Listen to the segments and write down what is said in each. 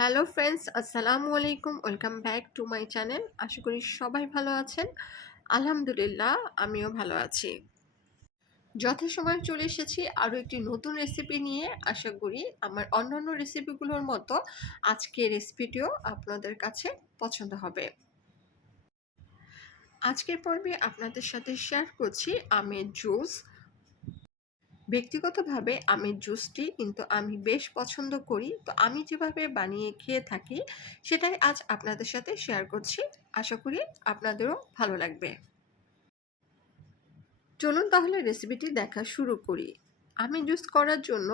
Hello friends, আসসালামু আলাইকুম। Welcome back to my channel. আশা করি সবাই ভালো আছেন। আলহামদুলিল্লাহ, আমিও ভালো আছি। যথাসময়ে চলে এসেছি আরও একটি নতুন রেসিপি নিয়ে। আশা করি আমার অন্যান্য রেসিপিগুলোর মতো আজকের রেসিপিটিও আপনাদের কাছে পছন্দ হবে। আজকের পর্বে আপনাদের সাথে শেয়ার করছি আমের জুস। ব্যক্তিগতভাবে আমের জুসটি কিন্তু আমি বেশ পছন্দ করি। তো আমি যেভাবে বানিয়ে খেয়ে থাকি সেটাই আজ আপনাদের সাথে শেয়ার করছি। আশা করি আপনাদেরও ভালো লাগবে। চলুন তাহলে রেসিপিটি দেখা শুরু করি। আমের জুস করার জন্য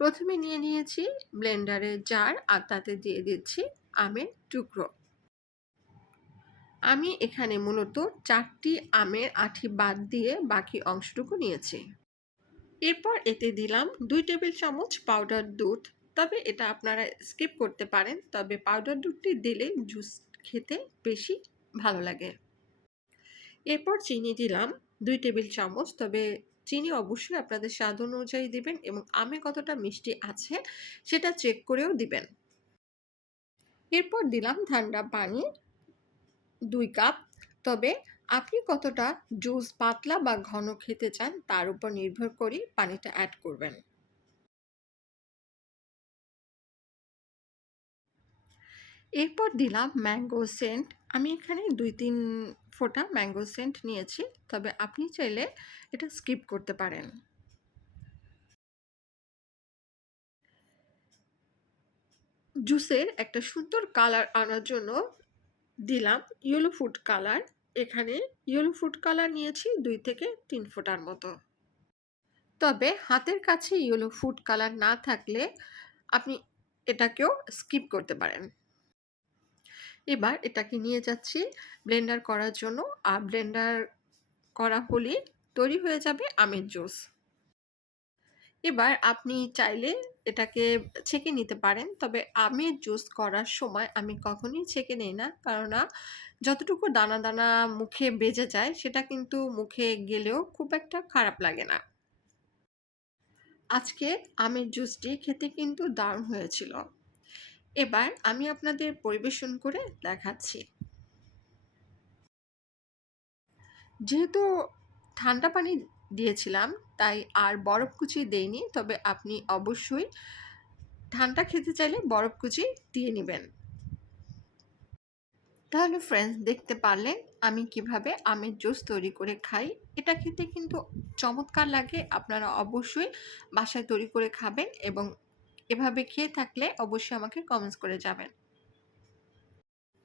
প্রথমে নিয়ে নিয়েছি ব্লেন্ডারের জার, আর তাতে দিয়ে দিচ্ছি আমের টুকরো। আমি এখানে মূলত 4টি আমের আঁটি বাদ দিয়ে বাকি অংশটুকু নিয়েছি। এরপর এতে দিলাম 2 টেবিল চামচ পাউডার দুধ। তবে এটা আপনারা স্কিপ করতে পারেন, তবে পাউডার দুধটি দিলে জুস খেতে বেশি ভালো লাগে। এরপর চিনি দিলাম 2 টেবিল চামচ, তবে চিনি অবশ্যই আপনাদের স্বাদ অনুযায়ী দিবেন এবং আমে কতটা মিষ্টি আছে সেটা চেক করেও দিবেন। এরপর দিলাম ঠান্ডা পানি 2 কাপ। তবে আপনি কতটা জুস পাতলা বা ঘন খেতে চান তার উপর নির্ভর করে পানিটা অ্যাড করবেন। এরপর দিলাম ম্যাঙ্গো সেন্ট। আমি এখানে ২-৩ ফোঁটা ম্যাঙ্গো সেন্ট নিয়েছি। তবে আপনি চাইলে এটা স্কিপ করতে পারেন। জুসের একটা সুন্দর কালার আনার জন্য দিলাম ইয়েলো ফুড কালার। এখানে ইয়েলো ফুড কালার নিয়েছি ২ থেকে ৩ ফোঁটার মতো। তবে হাতের কাছে ইয়েলো ফুড কালার না থাকলে আপনি এটাকেও স্কিপ করতে পারেন। এবার এটাকে নিয়ে যাচ্ছি ব্লেন্ডার করার জন্য। আর ব্লেন্ডার করা হলেই তৈরি হয়ে যাবে আমের জুস। এবার আপনি চাইলে এটাকে ছেঁকে নিতে পারেন। তবে আমের জুস করার সময় আমি কখনোই ছেঁকে নেই না। কেননা যতটুকু দানা, দানা মুখে বেজে যায় সেটা কিন্তু মুখে গেলেও খুব একটা খারাপ লাগে না। আজকে আমের জুসটি খেতে কিন্তু দারুণ হয়েছিল। এবার আমি আপনাদের পরিবেশন করে দেখাচ্ছি। যেহেতু ঠান্ডা পানি দিয়েছিলাম তাই আর বরফ কুচি দেইনি। তবে আপনি অবশ্যই ঠান্ডা খেতে চাইলে বরফ কুচি দিয়ে নিবেন। তাহলে ফ্রেন্ডস, দেখতে পারলেন আমি কিভাবে আমের জুস তৈরি করে খাই। এটা খেতে কিন্তু চমৎকার লাগে। আপনারা অবশ্যই বাসায় তৈরি করে খাবেন এবং এভাবে খেয়ে থাকলে অবশ্যই আমাকে কমেন্টস করে যাবেন।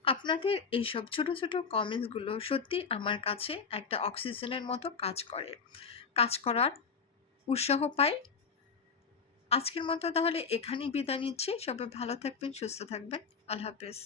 আপনাদের এইসব ছোট, ছোট কমেন্টসগুলো সত্যিই আমার কাছে একটা অক্সিজেনের মতো কাজ করে। কাজ করার উৎসাহ পাই। আজকের মতো তাহলে এখানেই বিদায় নিচ্ছি। সবাই ভালো থাকবেন, সুস্থ থাকবেন। আল্লাহ হাফেজ।